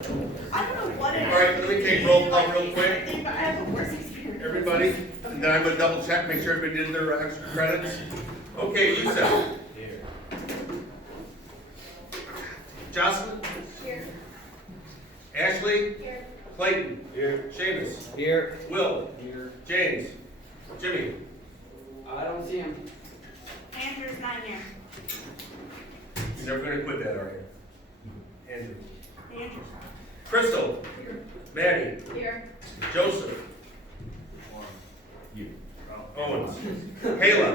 I don't know what it is. All right, let me take roll call real quick. But I have a worse experience. Everybody, and then I'm gonna double check, make sure everybody did their extra credits. Okay, Lisa. Here. Jocelyn? Here. Ashley? Here. Clayton? Here. Seamus? Here. Will? Here. James? Jimmy? I don't see him. Andrew's not here. You're never gonna quit that, are you? Andrew? Andrew. Crystal? Maddie? Here. Joseph? You. Owens? Kayla?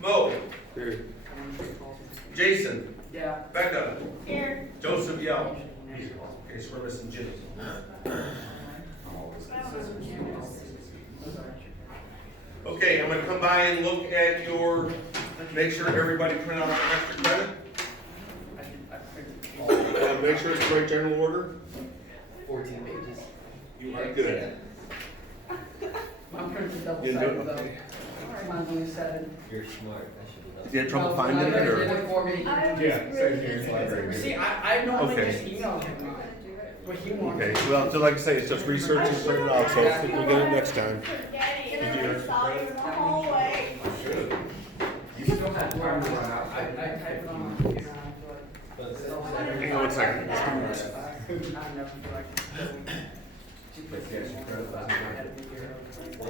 Mo? Here. Jason? Yeah. Becca? Here. Joseph Yell? Okay, so we're missing Jimmy. Okay, I'm gonna come by and look at your, make sure everybody print out the extra credit. Make sure it's the right general order. 14 pages. You are good. My print's double You sided do? though. Mine's only 7. You're smart. I should have done. You had trouble finding it, Did or? it for me. Yeah, same here, it's library. See, I normally Okay. just email him, but he wants. Okay, well, so like I say, it's just research and print it out, so I think we'll get it next time. Forgetting, Did and you- I saw you in the hallway. You still have time to run out. I type it on my computer and I But feel like. Hang on one second. I never feel like. But yes, you could have done it.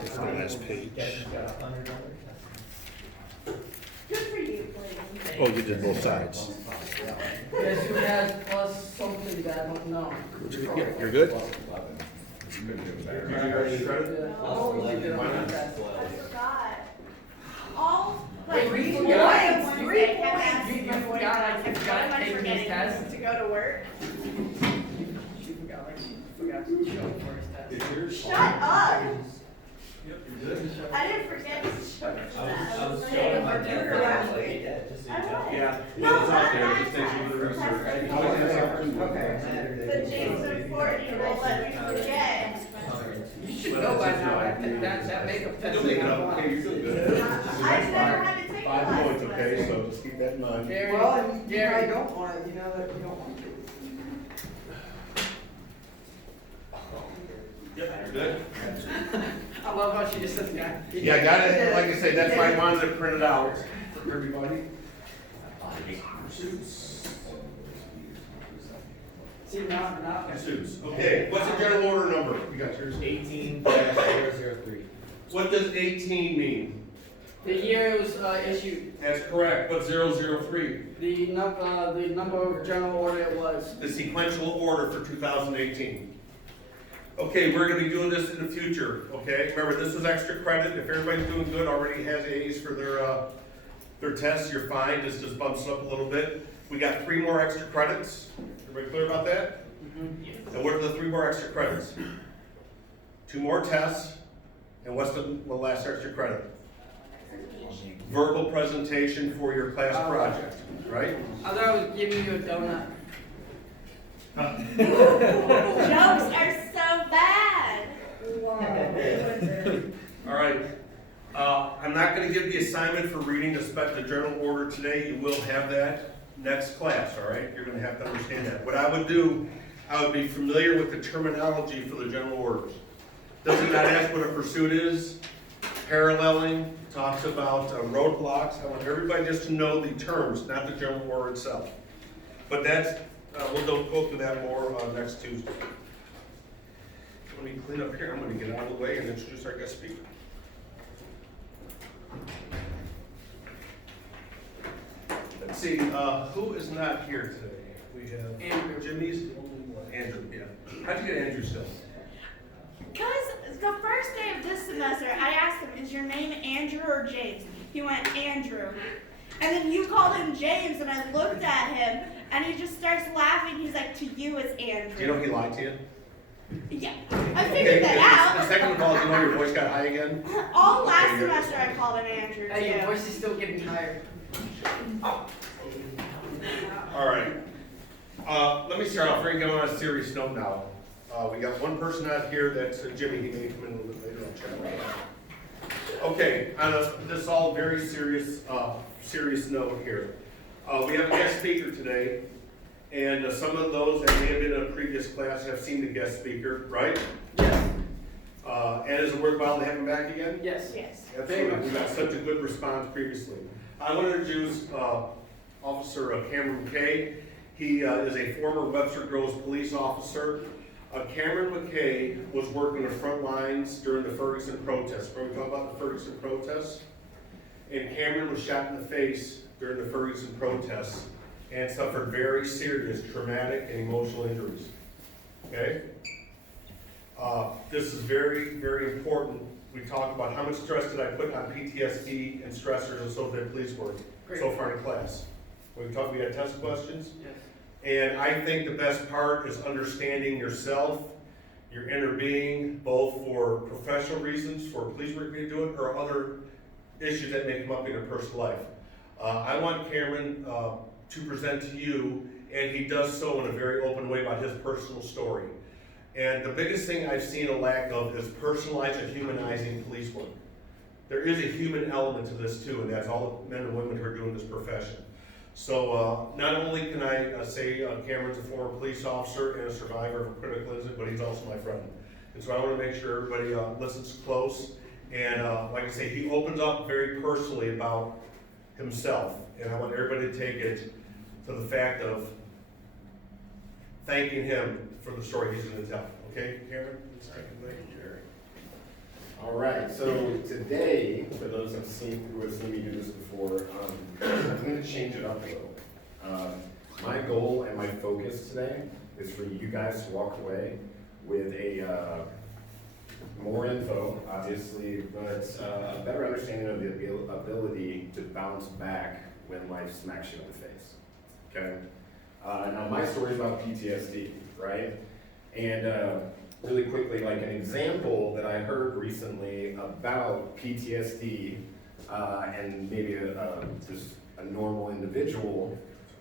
It's the last page. Good for you, Clayton. Oh, you did both sides. Guess who has plus something that I don't know? You're good? Oh, Yeah. I forgot. All, Wait, like, you boy, forgot? and You Wednesday forgot? kept asking You me what forgot I am forgot I taking these forgetting tests? to go to work? She forgot, like, she forgot to show the first test. Shut up! Yep, you're good. I didn't forget to show you that. I was saying showing my for dad. dinner last week. Yeah, just so I you know. was. Yeah. No, It's out there, not just takes you to the that research. time. The James and Courtney won't let me forget. You should know by now that makeup test. You'll make it up, okay, you're doing good. I've never had to take a 5 class. points, okay, so just keep that in mind. Gary, Well, and you Gary, probably don't want it, you know that you don't want to. Yep, you're good. I love how she just says, "Yeah." Yeah, I got it, like I say, that's why I wanted to print it out for everybody. See, now. Suits. Okay, what's the general order number? You got yours? 18-003. What does 18 mean? The year it was issued, That's correct, what's 003? the number of general order it was. The sequential order for 2018. Okay, we're gonna be doing this in the future, okay? Remember, this is extra credit. If everybody's doing good, already has A's for their tests, you're fine. This just bumps it up a little bit. We got 3 more extra credits. Everybody clear about that? And what are the 3 more extra credits? 2 more tests, and what's the last extra credit? Verbal presentation for your class project, right? I thought I was giving you a donut. Jokes are so bad. All right. I'm not gonna give the assignment for reading the journal order today. You will have that next class, all right? You're gonna have to understand that. What I would do, I would be familiar with the terminology for the general orders. Does it not ask what a pursuit is? Paralleling, talks about roadblocks. I want everybody just to know the terms, not the general order itself. But that's, we'll go through that more next Tuesday. Let me clean up here. I'm gonna get out of the way and introduce our guest speaker. Let's see, who is not here today? We have Andrew. Jimmy's the only one. Andrew, yeah. How'd you get Andrew still? Because the first day of this semester, I asked him, is your name Andrew or James? He went, Andrew. And then you called him James, and I looked at him, and he just starts laughing. He's like, to you it's Andrew. Do you know he lied to you? Yeah, I figured that The out. second of all, do you know your voice got high again? All last Okay, good. semester I called him Andrew, Hey, your too. voice is still getting tired. All right. Let me start off. We're gonna go on a serious note now. We got one person out here, that's Jimmy. He may come in a little bit later. I'll chat about that. Okay, on this all very serious note here. We have a guest speaker today, And some of those that may have been in a previous class have seen the guest speaker, right? Yes. And is it worthwhile to have him back again? Yes. Yes. Absolutely, we got such a good response previously. I want to introduce Officer Cameron McKay. He is a former Webster Groves police officer. Cameron McKay was working the front lines during the Ferguson protests. Remember we talked about the Ferguson protests? And Cameron was shot in the face during the Ferguson protests and suffered very serious traumatic and emotional injuries. Okay? This is very, very important. We talked about how much stress did I put on PTSD and stressors associated with police work so far in class. We had test questions. Yes. And I think the best part is understanding yourself, your inner being, both for professional reasons, for police work to do it, or other issues that may come up in your personal life. I want Cameron to present to you, and he does so in a very open way about his personal story. And the biggest thing I've seen a lack of is personalized and humanizing police work. There is a human element to this too, and that's all the men and women who are doing this profession. So not only can I say Cameron's a former police officer and a survivor of a critical incident, but he's also my friend. And so I want to make sure everybody listens close. And like I say, he opens up very personally about himself. And I want everybody to take it to the fact of thanking him for the story he's going to tell. Okay, Cameron? Thank you, Jerry. All right, so today, for those who have seen me do this before, I'm going to change it up a little. My goal and my focus today is for you guys to walk away with a more info, obviously, but a better understanding of the ability to bounce back when life smacks you in the face. Okay? Now, my story is about PTSD, right? And really quickly, like an example that I heard recently about PTSD and maybe just a normal individual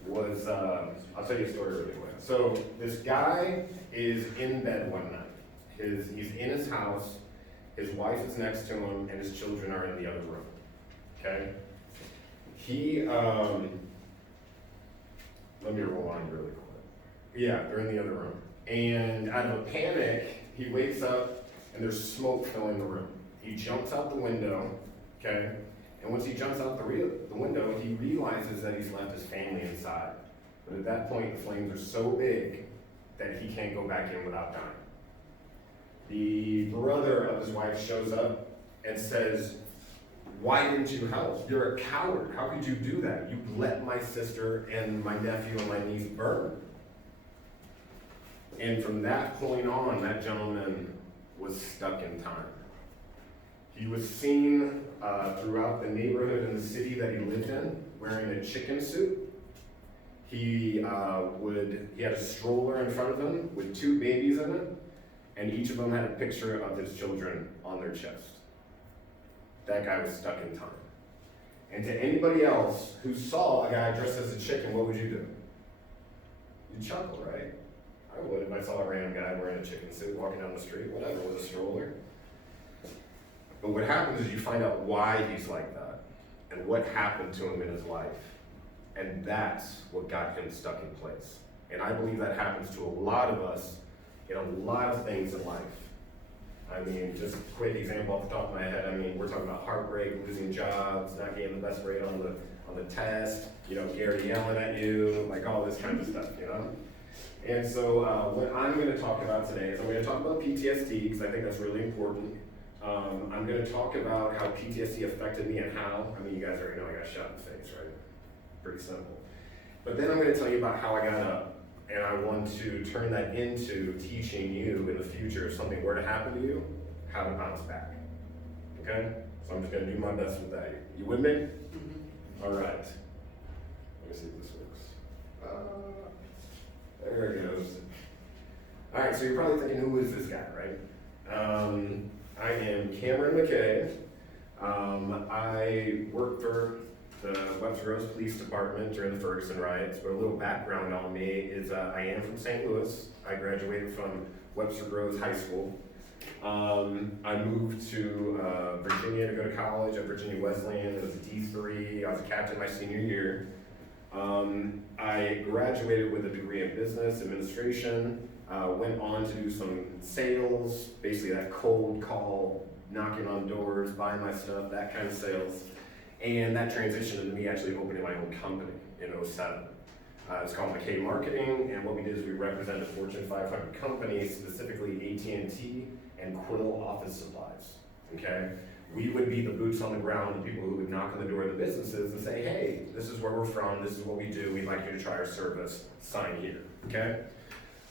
was, I'll tell you a story really quick. So this guy is in bed one night. He's in his house, his wife is next to him, and his children are in the other room, okay? Let me rewind really quick. Yeah, they're in the other room. And out of a panic, he wakes up and there's smoke filling the room. He jumps out the window, okay? And once he jumps out the window, he realizes that he's left his family inside. But at that point, the flames are so big that he can't go back in without dying. The brother of his wife shows up and says, "Why didn't you help? You're a coward. How could you do that? You let my sister and my nephew and my niece burn." And from that point on, that gentleman was stuck in time. He was seen throughout the neighborhood and the city that he lived in wearing a chicken suit. He had a stroller in front of him with 2 babies in it, and each of them had a picture of his children on their chest. That guy was stuck in time. And to anybody else who saw a guy dressed as a chicken, what would you do? You'd chuckle, right? I would if I saw a random guy wearing a chicken suit walking down the street, whatever, with a stroller. But what happens is you find out why he's like that and what happened to him in his life. And that's what got him stuck in place. And I believe that happens to a lot of us in a lot of things in life. I mean, just a quick example off the top of my head. I mean, we're talking about heartbreak, losing jobs, not getting the best grade on the test, Gary yelling at you, like all this kind of stuff, And so what I'm going to talk about today is I'm going to talk about PTSD because I think that's really important. I'm going to talk about how PTSD affected me and how. I mean, you guys already know I got shot in the face, right? Pretty simple. But then I'm going to tell you about how I got up. And I want to turn that into teaching you in the future if something were to happen to you, how to bounce back. Okay? So I'm just going to do my best with that. You with me? Mm-hmm. All right. Let me see if this works. There it goes. All right, so you're probably thinking, who is this guy, right? I am Cameron McKay. I work for the Webster Groves Police Department during the Ferguson riots, but a little background on me is I am from St. Louis. I graduated from Webster Groves High School. I moved to Virginia to go to college at Virginia Wesleyan. It was a D3. I was a captain my senior year. I graduated with a degree in business administration, went on to do some sales, basically that cold call, knocking on doors, buying my stuff, that kind of sales. And that transitioned into me actually opening my own company in '07. It's called McKay Marketing, and what we did is we represented Fortune 500 companies, specifically AT&T and Quill Office Supplies, okay? We would be the boots on the ground, the people who would knock on the door of the businesses and say, hey, this is where we're from, this is what we do, we'd like you to try our service, sign here, okay?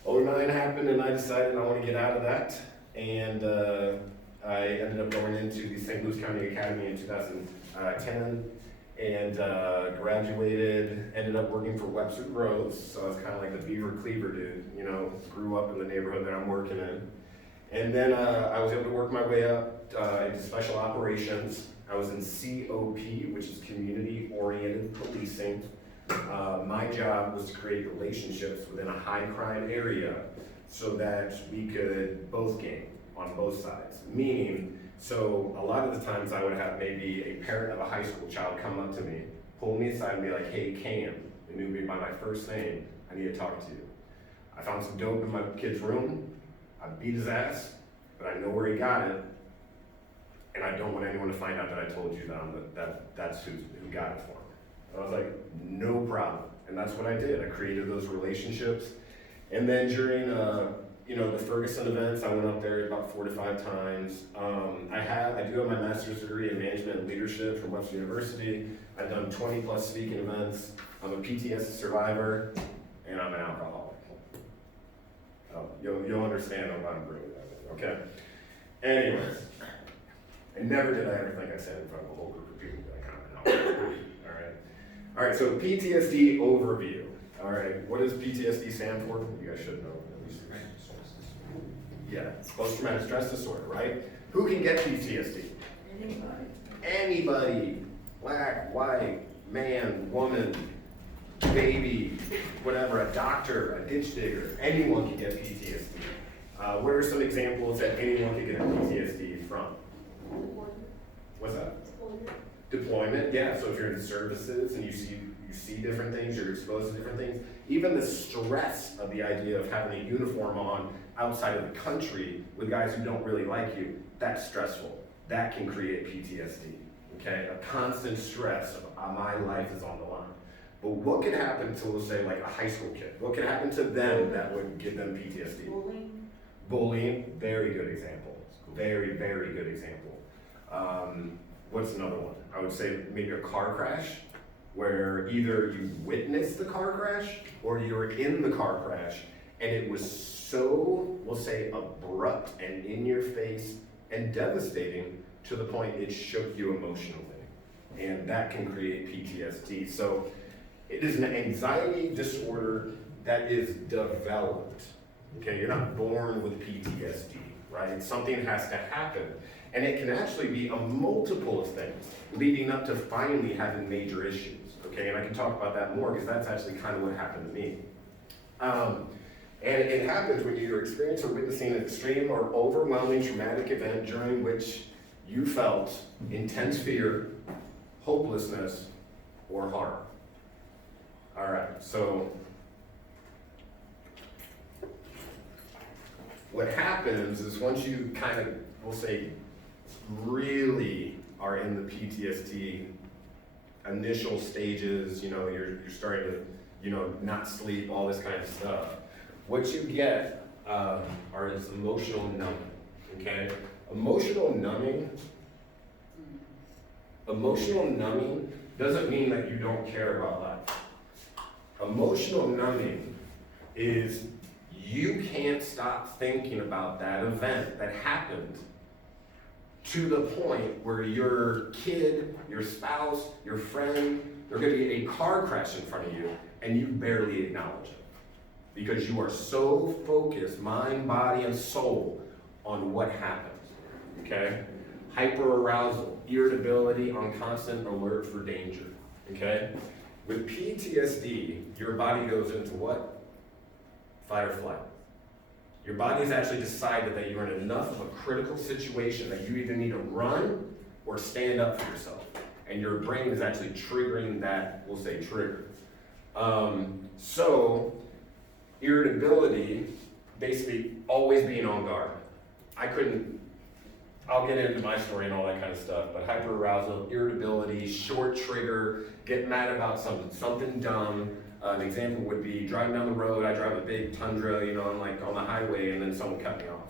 '09 happened and I decided I want to get out of that, and I ended up going into the St. Louis County Academy in 2010, and graduated, ended up working for Webster Groves, so I was kind of like the Beaver Cleaver dude, you know, grew up in the neighborhood that I'm working in. And then I was able to work my way up into special operations. I was in COP, which is Community Oriented Policing. My job was to create relationships within a high crime area so that we could both gain on both sides. Meaning, so a lot of the times I would have maybe a parent of a high school child come up to me, pull me aside and be like, hey, Cam, they knew me by my first name, I need to talk to you. I found some dope in my kid's room, I beat his ass, but I know where he got it, and I don't want anyone to find out that I told you that's who got it for him. And I was like, no problem, and that's what I did. I created those relationships, and then during the Ferguson events, I went up there about 4 to 5 times. I do have my master's degree in management and leadership from Webster University. I've done 20 plus speaking events. I'm a PTSD survivor, and I'm an alcoholic. You'll understand why I'm bringing that in, okay? Anyways, and never did I ever think I said in front of a whole group of people that I kind of know. All right, so PTSD overview. All right, what does PTSD stand for? You guys should know. Yeah, post-traumatic stress disorder, right? Who can get PTSD? Anybody. Black, white, man, woman, baby, whatever, a doctor, a ditch digger, anyone can get PTSD. What are some examples that anyone can get PTSD from? What's that? Deployment, yeah, so if you're in services and you see different things, you're exposed to different things. Even the stress of the idea of having a uniform on outside of the country with guys who don't really like you, that's stressful. That can create PTSD, okay? A constant stress of my life is on the line. But what could happen to, let's say, like a high school kid? What could happen to them that would give them PTSD? Bullying, very good example. Very, very good example. What's another one? I would say maybe a car crash, where either you witnessed the car crash or you were in the car crash and it was so, we'll say, abrupt and in your face and devastating to the point it shook you emotionally. And that can create PTSD. So it is an anxiety disorder that is developed. Okay, you're not born with PTSD, right? Something has to happen. And it can actually be a multiple of things leading up to finally having major issues. Okay, and I can talk about that more because that's actually kind of what happened to me. And it happens when you're experiencing or witnessing an extreme or overwhelming traumatic event during which you felt intense fear, hopelessness, or harm. All right, so what happens is once you kind of, we'll say, really are in the PTSD initial stages, you're starting to, not sleep, all this kind of stuff. What you get is emotional numbing, okay? Emotional numbing doesn't mean that you don't care about life. Emotional numbing is you can't stop thinking about that event that happened to the point where your kid, your spouse, your friend, there's gonna be a car crash in front of you and you barely acknowledge it. Because you are so focused, mind, body, and soul, on what happened, okay? Hyperarousal, irritability, on constant alert for danger, okay? With PTSD, your body goes into what? Fight or flight. Your body's actually decided that you're in enough of a critical situation that you either need to run or stand up for yourself. And your brain is actually triggering that, we'll say, trigger. So, irritability, basically always being on guard. I'll get into my story and all that kind of stuff, but hyperarousal, irritability, short trigger, get mad about something dumb. An example would be driving down the road, I drive a big Tundra, you know, I'm like on the highway and then someone cut me off.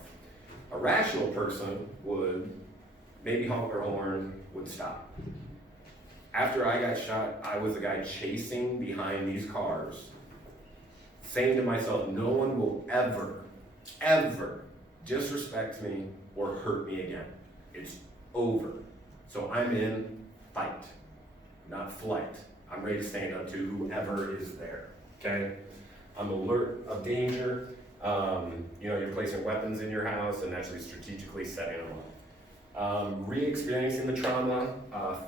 A rational person would maybe honk their horn, would stop. After I got shot, I was the guy chasing behind these cars, saying to myself, no one will ever, ever disrespect me or hurt me again. It's over. So I'm in fight, not flight. I'm ready to stand up to whoever is there, okay? I'm alert of danger. You know, you're placing weapons in your house and actually strategically setting them up. Re-experiencing the trauma,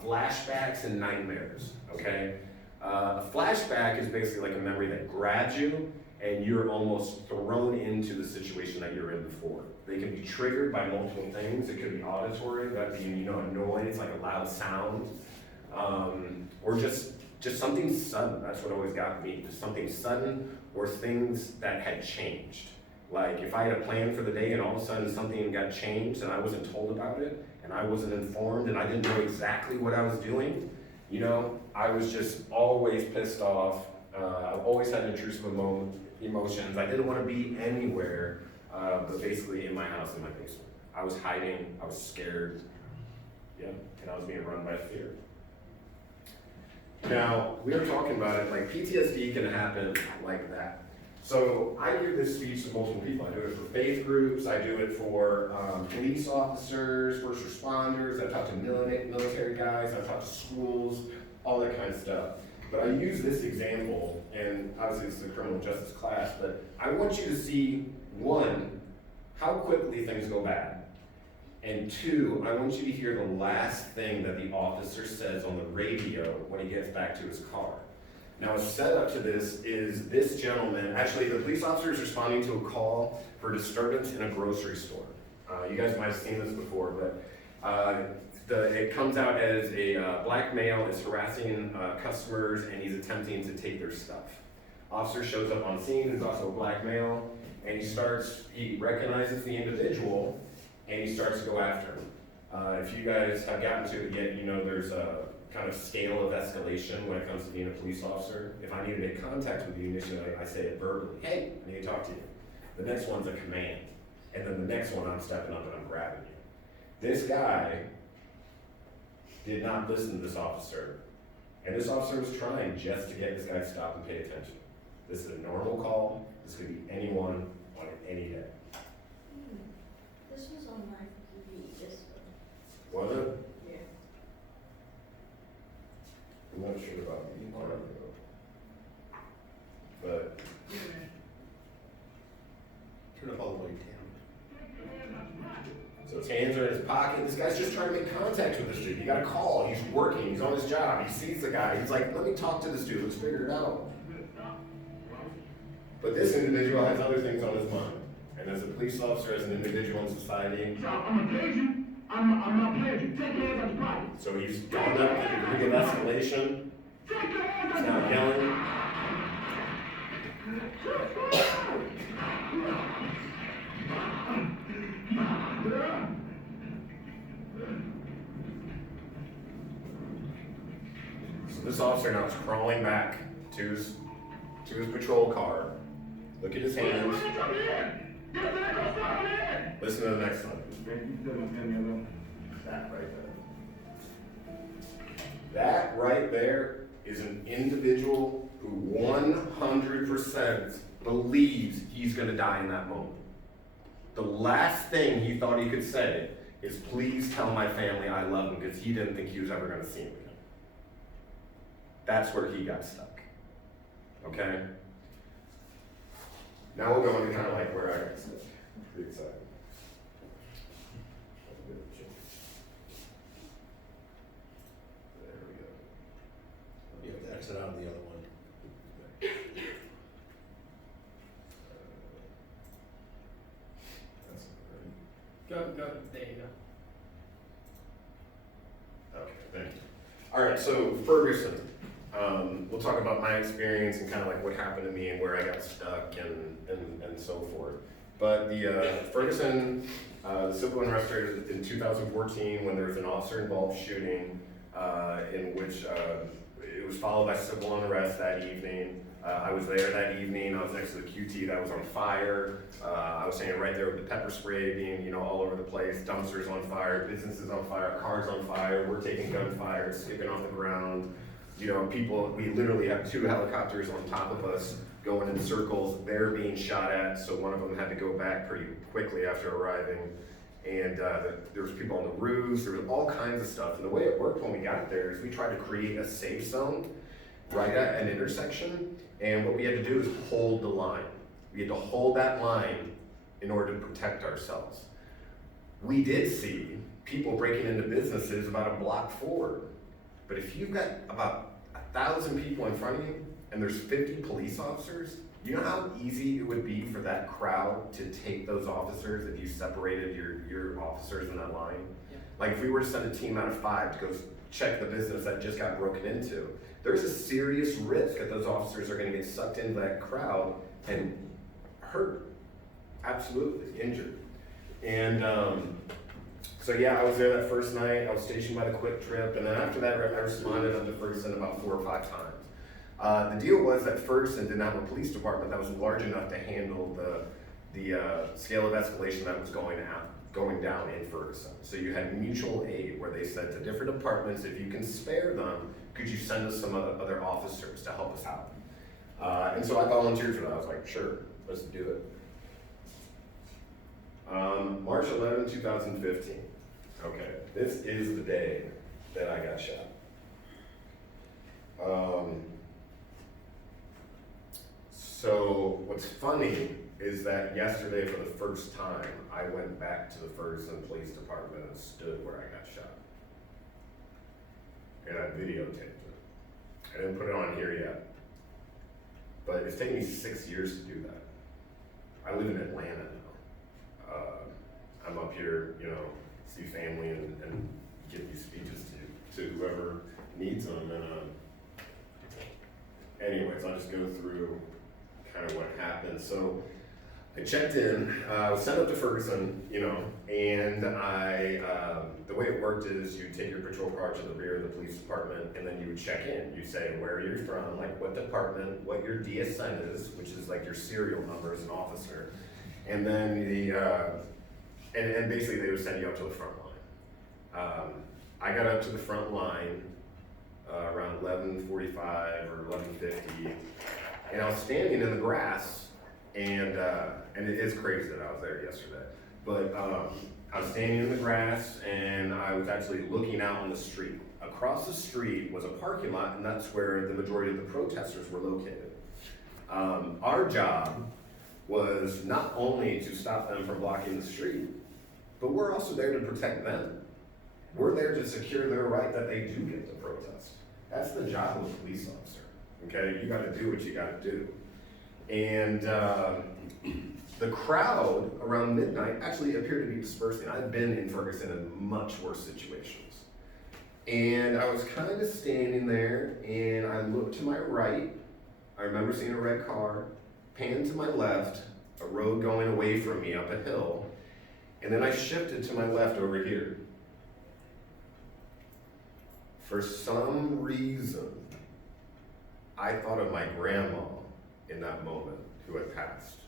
flashbacks and nightmares, okay? A flashback is basically like a memory that grabs you and you're almost thrown into the situation that you're in before. They can be triggered by multiple things. It could be auditory, that being, you know, a noise, like a loud sound, or just something sudden. That's what always got me, just something sudden or things that had changed. Like if I had a plan for the day and all of a sudden something got changed and I wasn't told about it and I wasn't informed and I didn't know exactly what I was doing, you know, I was just always pissed off. I always had intrusive emotions. I didn't want to be anywhere, but basically in my house, in my basement. I was hiding, I was scared, yeah, and I was being run by fear. Now, we were talking about it, like PTSD can happen like that. So I do this speech to multiple people. I do it for faith groups, I do it for police officers, first responders, I talk to military guys, I talk to schools, all that kind of stuff. But I use this example, and obviously this is a criminal justice class, but I want you to see, one, how quickly things go bad. And two, I want you to hear the last thing that the officer says on the radio when he gets back to his car. Now, a setup to this is this gentleman, actually the police officer is responding to a call for disturbance in a grocery store. You guys might have seen this before, but it comes out as a black male is harassing customers and he's attempting to take their stuff. Officer shows up on scene, he's also a black male, and he recognizes the individual and he starts to go after him. If you guys have gotten to it yet, you know there's a kind of scale of escalation when it comes to being a police officer. If I need to make contact with you initially, I say it verbally, hey, I need to talk to you. The next one's a command. And then the next one, I'm stepping up and I'm grabbing you. This guy did not listen to this officer. And this officer was trying just to get this guy to stop and pay attention. This is a normal call. This could be anyone on any day. This was on my TV, Was it? yeah. I'm not sure about the part of it though. But Turn up all the way down. so his hands are in his pocket. This guy's just trying to make contact with this dude. He got a call. He's working. He's on his job. He sees the guy. He's like, let me talk to this dude. Let's figure it out. But this individual has other things on his mind. And as a police officer, as an individual in society, I'm gonna page you. I'm not playing you. Take your hands out your pocket. so he's gone up to the degree of escalation. Take your hands He's out your now pocket. yelling. So this officer now is crawling back to his patrol car. Look at his hands. Listen to the next one. That right there is an individual who 100% believes he's going to die in that moment. The last thing he thought he could say is, please tell my family I love them, because he didn't think he was ever going to see them again. That's where he got stuck. Okay? Now we'll go into kind of like where I got stuck. Pretty excited. There we go. You have to exit out of the other one. That's great. Go, there you go. Okay, thank you. All right, so Ferguson. we'll talk about my experience and kind of like what happened to me and where I got stuck and so forth. But the Ferguson, the civil unrest started in 2014 when there was an officer-involved shooting in which it was followed by civil unrest that evening. I was there that evening. I was next to the QT that was on fire. I was standing right there with the pepper spray being, all over the place. Dumpsters on fire, businesses on fire, cars on fire. We're taking gunfire, skipping off the ground. People. We literally have 2 helicopters on top of us going in circles. They're being shot at, so one of them had to go back pretty quickly after arriving. And there was people on the roofs. There was all kinds of stuff. And the way it worked when we got there is we tried to create a safe zone right at an intersection. And what we had to do is hold the line. We had to hold that line in order to protect ourselves. We did see people breaking into businesses about a block forward. But if you've got about 1,000 people in front of you and there's 50 police officers, you know how easy it would be for that crowd to take those officers if you separated your officers in that line? Yeah. Like if we were to send a team out of 5 to go check the business that just got broken into, there's a serious risk that those officers are gonna get sucked into that crowd and hurt, absolutely injured. And so yeah, I was there that first night. I was stationed by the Quick Trip, and then after that, I responded up to Ferguson about 4 or 5 times. The deal was that Ferguson didn't have a police department that was large enough to handle the scale of escalation that was going down in Ferguson. So you had mutual aid, where they said to different departments, if you can spare them, could you send us some other officers to help us out? And so I volunteered for that. I was like, sure, let's do it. March 11, 2015. Okay, this is the day that I got shot. So what's funny is that yesterday, for the first time, I went back to the Ferguson Police Department and stood where I got shot. And I videotaped it. I didn't put it on here yet, but it's taken me 6 years to do that. I live in Atlanta now. I'm up here, see family and give these speeches to whoever needs them. And anyways, I'll just go through kind of what happened. So I checked in, I was sent up to Ferguson, and the way it worked is you take your patrol car to the rear of the police department, and then you would check in. You say where you're from, like what department, what your DSN is, which is like your serial number as an officer. And then and basically they would send you up to the front line. I got up to the front line around 11:45 or 11:50, and I was standing in the grass, and it is crazy that I was there yesterday, but I was standing in the grass, and I was actually looking out on the street. Across the street was a parking lot, and that's where the majority of the protesters were located. Our job was not only to stop them from blocking the street, but we're also there to protect them. We're there to secure their right that they do get to protest. That's the job of a police officer, okay? You gotta do what you gotta do. And the crowd around midnight actually appeared to be dispersing. I've been in Ferguson in much worse situations. And I was kind of standing there, and I looked to my right. I remember seeing a red car, pan to my left, a road going away from me up a hill, and then I shifted to my left over here. For some reason, I thought of my grandma in that moment, who had passed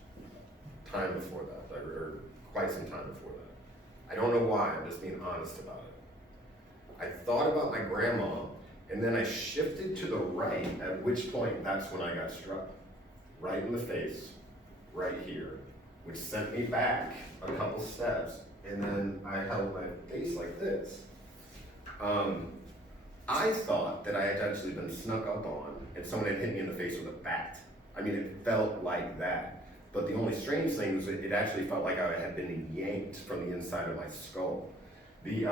time before that, or quite some time before that. I don't know why, I'm just being honest about it. I thought about my grandma, and then I shifted to the right, at which point that's when I got struck. Right in the face, right here, which sent me back a couple steps, and then I held my face like this. I thought that I had actually been snuck up on, and someone had hit me in the face with a bat. I mean, it felt like that. But the only strange thing was it actually felt like I had been yanked from the inside of my skull. The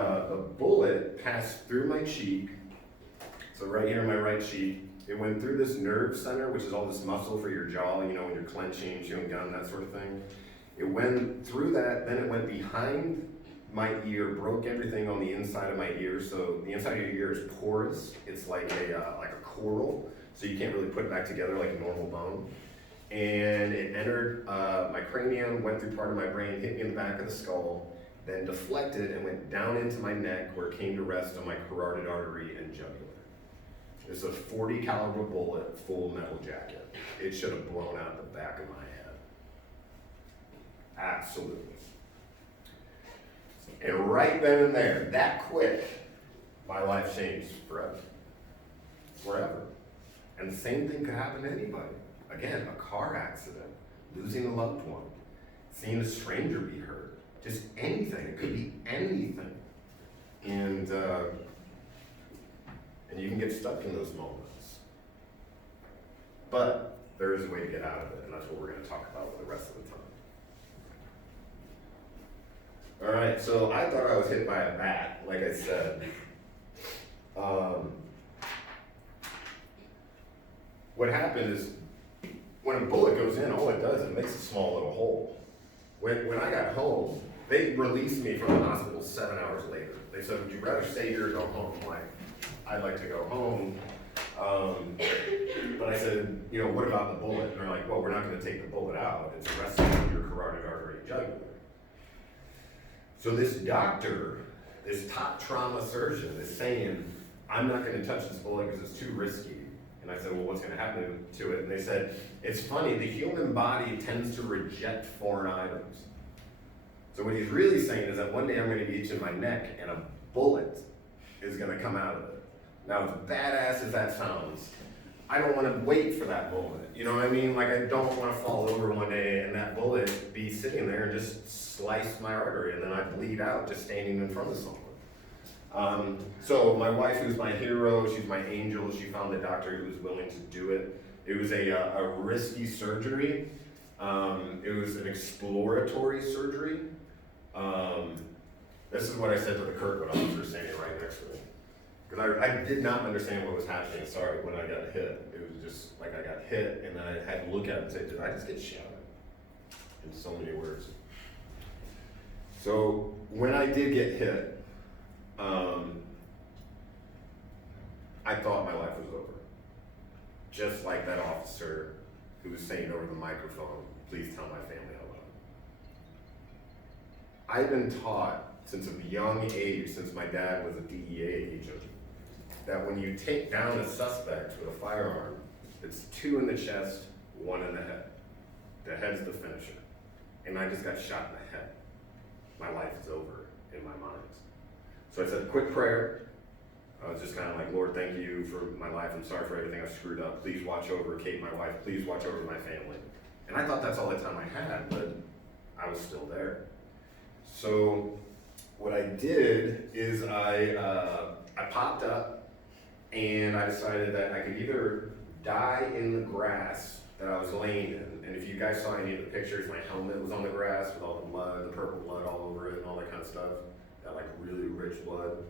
bullet passed through my cheek, so right here in my right cheek. It went through this nerve center, which is all this muscle for your jaw, when you're clenching, chewing gum, that sort of thing. It went through that, then it went behind my ear, broke everything on the inside of my ear. So the inside of your ear is porous. It's like a coral, so you can't really put it back together like a normal bone. And it entered my cranium, went through part of my brain, hit me in the back of the skull, then deflected and went down into my neck where it came to rest on my carotid artery and jugular. It's a .40 caliber bullet, full metal jacket. It should have blown out the back of my head. Absolutely. And right then and there, that quick, my life changed forever. Forever. And the same thing could happen to anybody. Again, a car accident, losing a loved one, seeing a stranger be hurt, just anything. It could be anything. And you can get stuck in those moments. But there is a way to get out of it, and that's what we're going to talk about for the rest of the time. All right, so I thought I was hit by a bat, like I said. What happened is, when a bullet goes in, all it does is it makes a small little hole. When I got home, they released me from the hospital 7 hours later. They said, would you rather stay here or go home? I'm like, I'd like to go home. But I said, what about the bullet? And they're like, well, we're not going to take the bullet out. It's resting on your carotid artery and jugular. So this doctor, this top trauma surgeon is saying, I'm not going to touch this bullet because it's too risky. And I said, well, what's going to happen to it? And they said, it's funny, the human body tends to reject foreign items. So what he's really saying is that one day I'm going to be itching my neck and a bullet is going to come out of it. Now, as badass as that sounds, I don't want to wait for that moment. You know what I mean? Like, I don't want to fall over one day and that bullet be sitting there and just slice my artery and then I bleed out just standing in front of someone. So my wife, who's my hero, she's my angel, she found a doctor who was willing to do it. It was a risky surgery. It was an exploratory surgery. This is what I said to the Kirkwood officer standing right next to me. Because I did not understand what was happening, sorry, when I got hit. It was just like I got hit and then I had to look at him and say, did I just get shot? In so many words. So when I did get hit, I thought my life was over. Just like that officer who was saying over the microphone, please tell my family I love them. I've been taught since a young age, since my dad was a DEA agent, that when you take down a suspect with a firearm, it's 2 in the chest, 1 in the head. The head's the finisher. And I just got shot in the head. My life is over in my mind. So I said a quick prayer. I was just kind of like, Lord, thank you for my life. I'm sorry for everything I've screwed up. Please watch over Kate, my wife. Please watch over my family. And I thought that's all the time I had, but I was still there. So what I did is I popped up and I decided that I could either die in the grass that I was laying in. And if you guys saw any of the pictures, my helmet was on the grass with all the blood, the purple blood all over it and all that kind of stuff. That like really rich blood.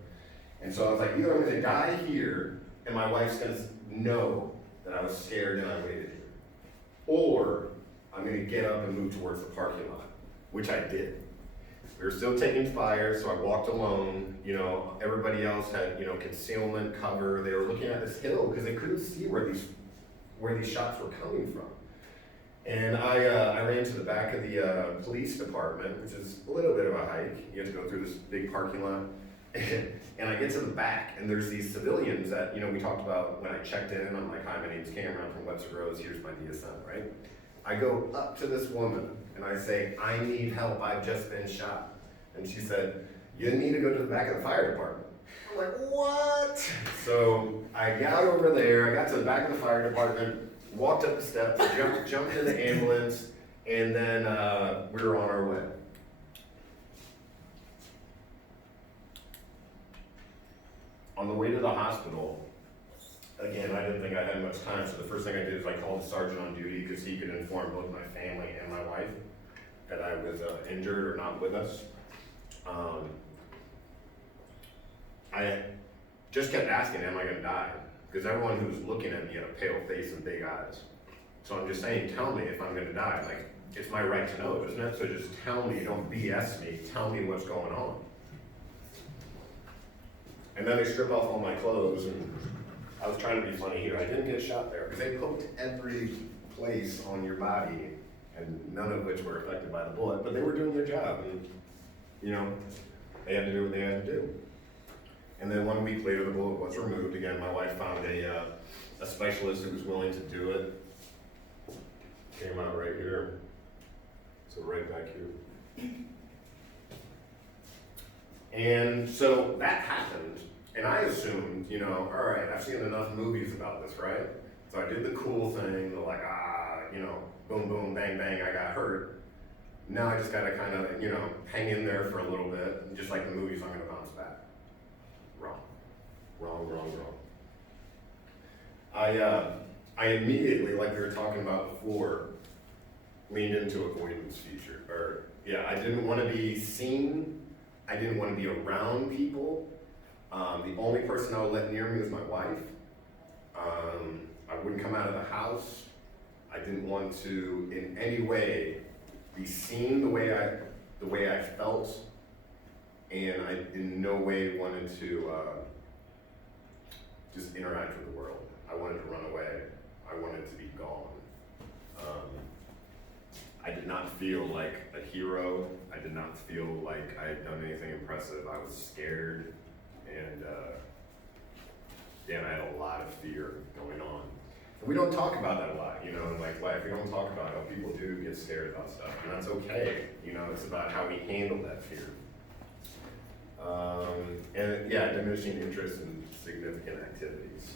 And so I was like, either I'm gonna die here and my wife's gonna know that I was scared and I waited here. Or I'm gonna get up and move towards the parking lot, which I did. We were still taking fire, so I walked alone. Everybody else had, concealment, cover. They were looking at this hill because they couldn't see where these shots were coming from. And I ran to the back of the police department, which is a little bit of a hike. You have to go through this big parking lot. And I get to the back, and there's these civilians that, we talked about when I checked in. I'm like, hi, my name's Cameron, I'm from Webster Groves, here's my DSM, right? I go up to this woman, and I say, I need help, I've just been shot. And she said, you need to go to the back of the fire department. I'm like, what? So I got over there, I got to the back of the fire department, walked up the steps, jumped in the ambulance, and then we were on our way. On the way to the hospital, again, I didn't think I had much time, so the first thing I did is I called the sergeant on duty because he could inform both my family and my wife that I was injured or not with us. I just kept asking, am I gonna die? Because everyone who was looking at me had a pale face and big eyes. So I'm just saying, tell me if I'm gonna die. Like, it's my right to know, isn't it? So just tell me, don't BS me, tell me what's going on. And then they strip off all my clothes, and I was trying to be funny here. I didn't get shot there, because they poked every place on your body, and none of which were affected by the bullet, but they were doing their job, and, you know, they had to do what they had to do. And then 1 week later, the bullet was removed. Again, my wife found a specialist who was willing to do it. Came out right here, so right back here. And so that happened, and I assumed, you know, all right, I've seen enough movies about this, right? So I did the cool thing, the like, you know, boom, boom, bang, bang, I got hurt. Now I just gotta kind of, you know, hang in there for a little bit, and just like the movies, I'm gonna bounce back. Wrong, wrong, wrong, wrong. I immediately, like we were talking about before, leaned into avoidance feature, I didn't want to be seen. I didn't want to be around people. The only person I would let near me was my wife. I wouldn't come out of the house. I didn't want to in any way be seen the way I felt, and I in no way wanted to just interact with the world. I wanted to run away. I wanted to be gone. I did not feel like a hero. I did not feel like I had done anything impressive. I was scared, and I had a lot of fear going on. And we don't talk about that a lot, you know, in like life. We don't talk about how people do get scared about stuff, and that's okay. You know, it's about how we handle that fear. Diminishing interest in significant activities.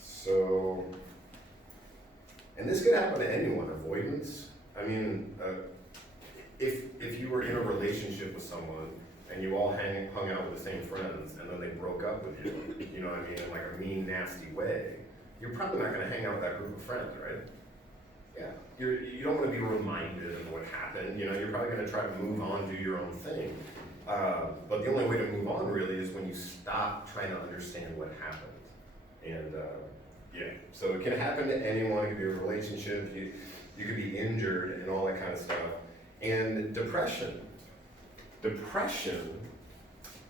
So, and this could happen to anyone, avoidance. I mean, if you were in a relationship with someone and you all hung out with the same friends and then they broke up with you, you know what I mean, in like a mean, nasty way, you're probably not gonna hang out with that group of friends, right? Yeah, you don't wanna be reminded of what happened, you know, you're probably gonna try to move on, do your own thing. But the only way to move on really is when you stop trying to understand what happened. And so it can happen to anyone. It could be a relationship, you could be injured and all that kind of stuff. And depression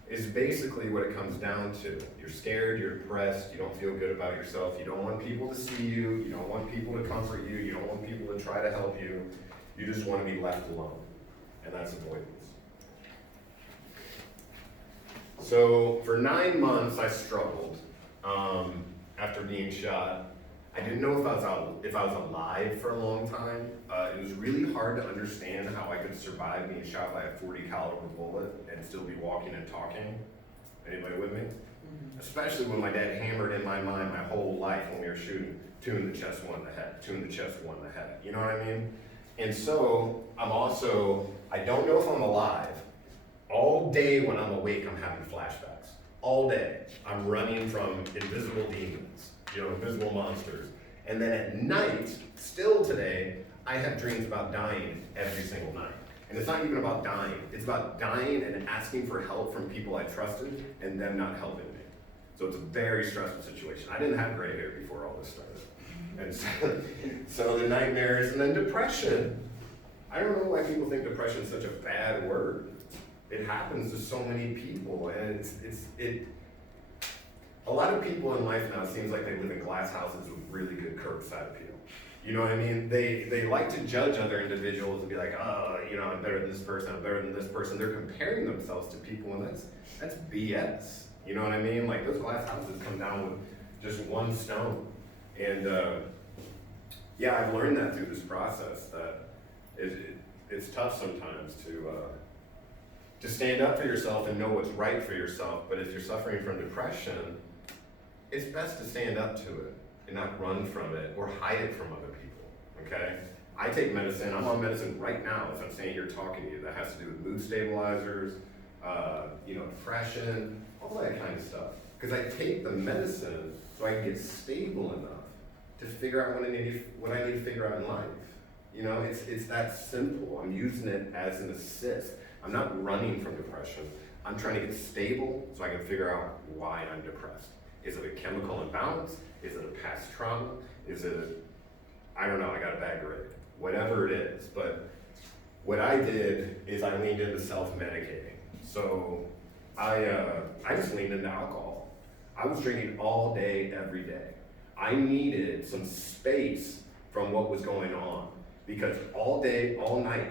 is basically what it comes down to. You're scared, you're depressed, you don't feel good about yourself, you don't want people to see you, you don't want people to comfort you, you don't want people to try to help you, you just want to be left alone. And that's avoidance. So for 9 months I struggled after being shot. I didn't know if I was alive for a long time. It was really hard to understand how I could survive being shot by a .40 caliber bullet and still be walking and talking. Anybody with me? Especially when my dad hammered in my mind my whole life when we were shooting, 2 in the chest, 1 in the head, 2 in the chest, 1 in the head. You know what I mean? And so I don't know if I'm alive. All day when I'm awake, I'm having flashbacks. All day, I'm running from invisible demons, you know, invisible monsters. And then at night, still today, I have dreams about dying every single night. And it's not even about dying. It's about dying and asking for help from people I trusted and them not helping me. So it's a very stressful situation. I didn't have gray hair before all this started. And so the nightmares, and then depression. I don't know why people think depression is such a bad word. It happens to so many people, and a lot of people in life now, it seems like they live in glass houses with really good curbside appeal. You know what I mean? They like to judge other individuals and be like, oh, you know, I'm better than this person, I'm better than this person. They're comparing themselves to people, and that's BS. You know what I mean? Like, those glass houses come down with just 1 stone. And I've learned that through this process, that it's tough sometimes to stand up for yourself and know what's right for yourself. But if you're suffering from depression, it's best to stand up to it and not run from it or hide it from other people, okay? I take medicine. I'm on medicine right now as I'm standing here talking to you. That has to do with mood stabilizers, depression, all that kind of stuff. Because I take the medicine so I can get stable enough to figure out what I need to figure out in life. You know, it's that simple. I'm using it as an assist. I'm not running from depression. I'm trying to get stable so I can figure out why I'm depressed. Is it a chemical imbalance? Is it a past trauma? Is it, I don't know, I got a bad grade. Whatever it is. But what I did is I leaned into self-medicating. So I just leaned into alcohol. I was drinking all day, every day. I needed some space from what was going on because all day, all night,